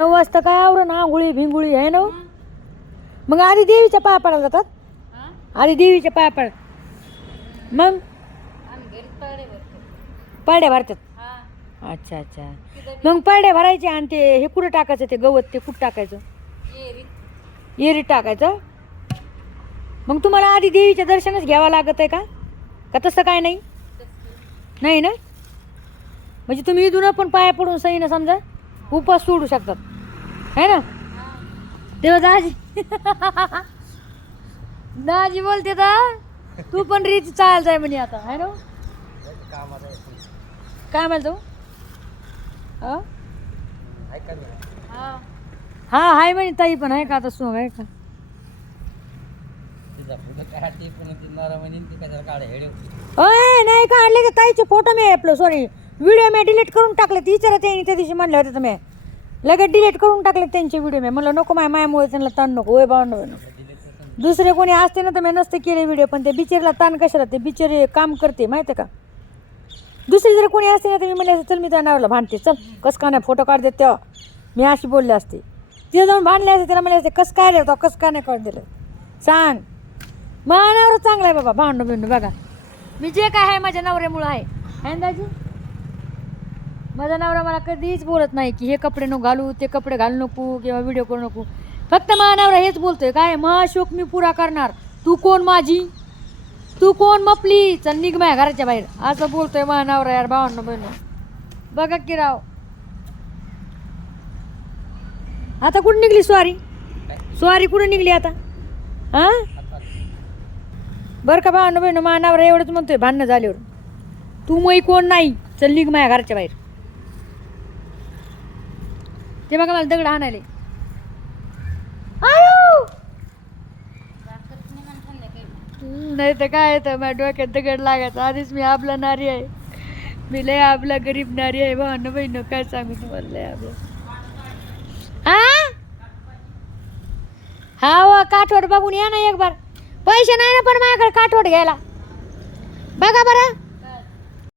9 वाजता काय आवरण आंघोळी भिंगुळी आहे ना हो? मग आधी देवीच्या पाया पडायला जातात आधी देवीच्या पाया पड मग पाड्या भरतात अच्छा अच्छा मग पाड्या भरायचे आणि ते हे कुठं टाकायचं ते गवत ते कुठं टाकायचं येरीत टाकायचं मग तुम्हाला आधी देवीचे दर्शनच घ्यावं लागत आहे का तसं काय नाही नाही ना म्हणजे तुम्ही इथून पण पाया पडून सही ना समजा उपास सोडू शकतात है ना तेव्हा दाजी दाजी बोलते तर तू पण रीच चाल जाय म्हणे आता है ना काय म्हणतो हा हाय म्हणे ताई पण आहे का आता सोंग आहे का अय नाही काढले का ताईचे फोटो मी आपलं सॉरी व्हिडिओ मी डिलीट करून टाकले ती विचारत त्या दिवशी म्हणले होते तुम्ही लगेच डिलीट करून टाकले त्यांचे व्हिडिओ मी म्हणलं नको मायामुळे त्यांना ताण नको होय भाऊ दुसरे कोणी असते ना तर मी नसते केले व्हिडिओ पण ते बिचारीला ताण कशाला ते बिचारे काम करते माहिती का दुसरी जर कोणी असते ना तर मी म्हणले असते चल मी त्या नावाला भांडते चल कस का नाही फोटो काढ देत तेव्हा मी अशी बोलले असते तिथे जाऊन भांडले असते त्याला म्हणले असते कसं काय रे तो कसं का नाही काढून दिलं सांग मानावर चांगला आहे बाबा भांडू बिंडू बघा मी जे काय आहे माझ्या नवऱ्यामुळं आहे दाजी माझा नवरा मला कधीच बोलत नाही की हे कपडे नको घालू ते कपडे घालू नको किंवा व्हिडिओ करू नको फक्त माझा नवरा हेच बोलतोय काय शोक मी पुरा करणार तू कोण माझी तू कोण मपली चल निघ माझ्या घराच्या बाहेर असं बोलतोय माझा नवरा यार भावांनो बहिण बघा की राव आता कुठं निघली स्वारी कुठं निघली आता हा बरं का भावांनो बहिण माझा नवरा एवढंच म्हणतोय भांडणं झाल्यावर तू मई कोण नाही चल निघ माझ्या घराच्या बाहेर ते बघा मला दगड आणायले नाही तर काय तर माझ्या डोक्यात दगड लागायचं आधीच मी आपला नारी आहे मी लय आपला गरीब नारी आहे भावांनो बहिण काय सांगू तुम्हाला लय आपलं हा काठवड बघून या ना एक बार पैसे नाही ना पण माझ्याकडे काठवड घ्यायला बघा बरं